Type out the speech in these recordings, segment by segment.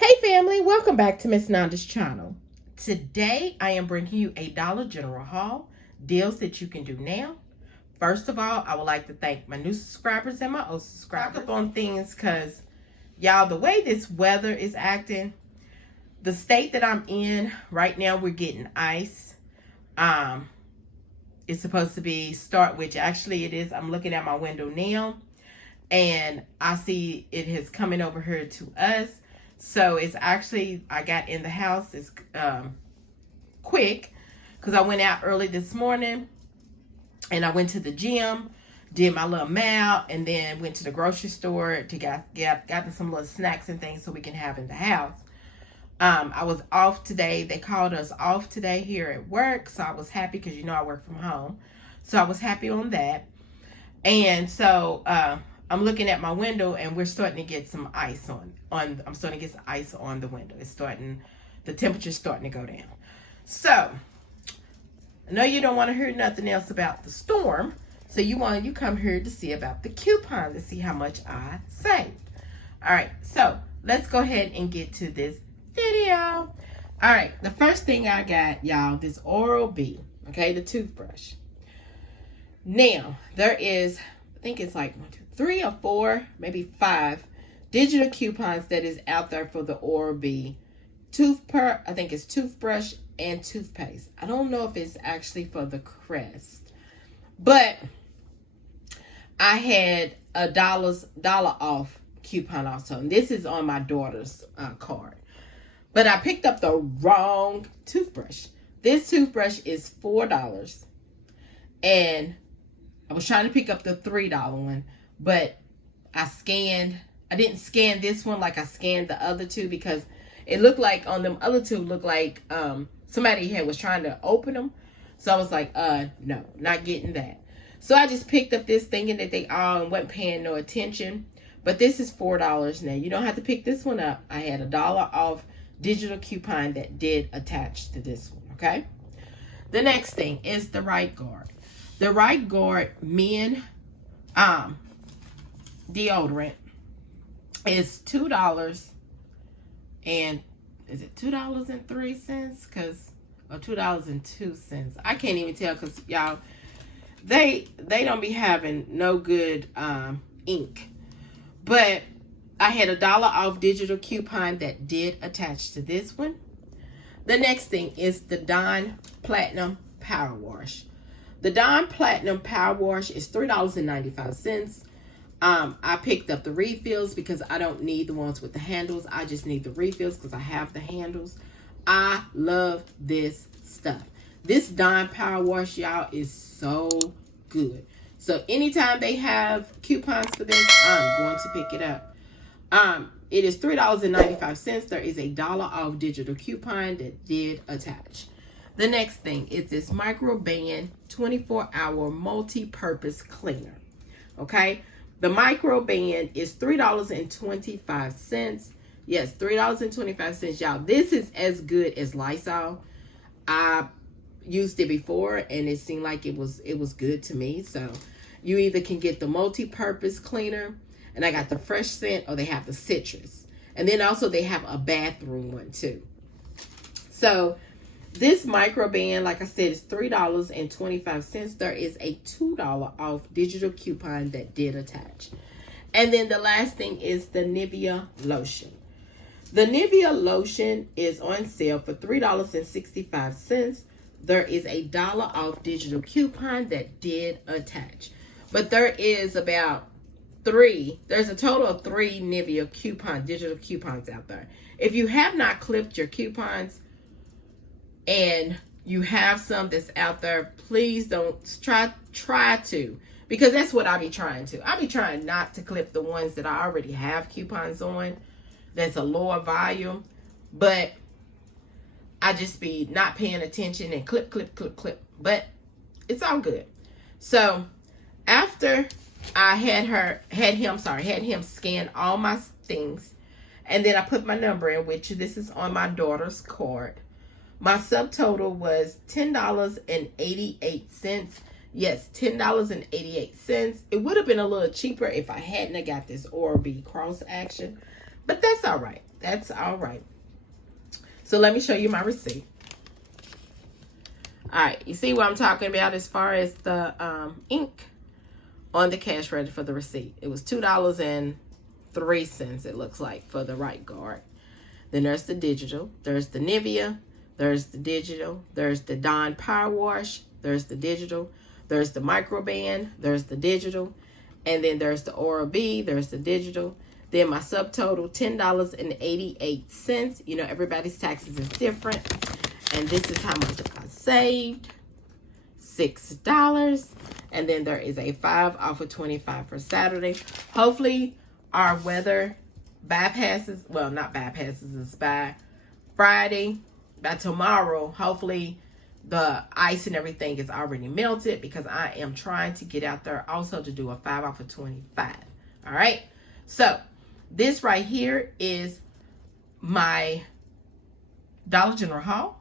Hey family, welcome back to Miss Nanda's channel. Today I am bringing you a Dollar General haul, deals that you can do now. First of all, I would like to thank my new subscribers and my old subscribers. Stock up on things because y'all, the way this weather is acting, the state that I'm in right now, we're getting ice. It's supposed to be which actually it is. I'm looking at my window now and I see it is coming over here to us. So it's actually, I got in the house, it's quick because I went out early this morning and I went to the gym, did my little mile, and then went to the grocery store to got some little snacks and things so we can have in the house. I was off today. They called us off today here at work, so I was happy because I work from home. So I was happy on that. And so I'm looking at my window and we're starting to get some ice I'm starting to get some ice on the window. The temperature's starting to go down. So I know you don't want to hear nothing else about the storm. So you come here to see about the coupon to see how much I saved. All right, so let's go ahead and get to this video. All right, the first thing I got, y'all, this Oral-B, okay, the toothbrush. Now, there is, I think it's like 1, 2, 3 or 4, maybe 5 digital coupons that is out there for the Oral-B I think it's toothbrush and toothpaste. I don't know if it's actually for the Crest, but I had a dollar off coupon also. And this is on my daughter's card. But I picked up the wrong toothbrush. This toothbrush is $4. And I was trying to pick up the $3 one, but I didn't scan this one like I scanned the other two because it looked like on them other two somebody was trying to open them. So I was like, no, not getting that. So I just picked up this thinking that they all wasn't paying no attention. But this is $4 now. You don't have to pick this one up. I had a $1 off digital coupon that did attach to this one, okay? The next thing is the Right Guard. The Right Guard men deodorant is $2 and is it $2.03? Or $2.02. I can't even tell because y'all, they don't be having no good ink. But I had a $1 off digital coupon that did attach to this one. The next thing is the Dawn Platinum Power Wash. The Dawn Platinum Power Wash is $3.95. I picked up the refills because I don't need the ones with the handles. I just need the refills because I have the handles. I love this stuff. This Dawn Power Wash, y'all, is so good. So anytime they have coupons for this, I'm going to pick it up. It is $3.95. There is a $1 off digital coupon that did attach. The next thing is this Microban 24-hour multi-purpose cleaner. Okay, the Microban is $3.25. Yes, $3.25, y'all. This is as good as Lysol. I used it before and it seemed like it was good to me. So you either can get the multi-purpose cleaner, and I got the fresh scent, or they have the citrus. And then also they have a bathroom one too. So this Microban, like I said, is $3.25. There is a $2 off digital coupon that did attach. And then the last thing is the Nivea lotion. The Nivea lotion is on sale for $3.65. There is a $1 off digital coupon that did attach. But there is there's a total of 3 Nivea digital coupons out there. If you have not clipped your coupons and you have some that's out there, please don't try to, because that's what I be trying to. I be trying not to clip the ones that I already have coupons on. That's a lower volume, but I just be not paying attention and clip. But it's all good. So after I had him scan all my things, and then I put my number in, which this is on my daughter's card. My subtotal was $10.88. Yes, $10.88. It would have been a little cheaper if I hadn't got this Oral-B cross action, But that's all right. That's all right. So let me show you my receipt. All right, you see what I'm talking about as far as the ink on the cash register for the receipt. It was $2.03, it looks like, for the right guard. Then there's the digital. There's the Nivea. There's the digital. There's the Dawn Power Wash. There's the digital. There's the Microban. There's the digital. And then there's the Oral-B. There's the digital. Then my subtotal, $10.88. You know, everybody's taxes is different. And this is how much I saved. $6. And then there is a 5 off of 25 for Saturday. Hopefully our weather bypasses, well, not bypasses, it's by Friday. By tomorrow, hopefully the ice and everything is already melted, because I am trying to get out there also to do a 5 off of 25. All right. So this right here is my Dollar General haul.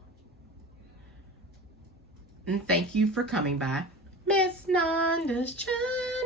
And thank you for coming by. Miss Nanda's Child.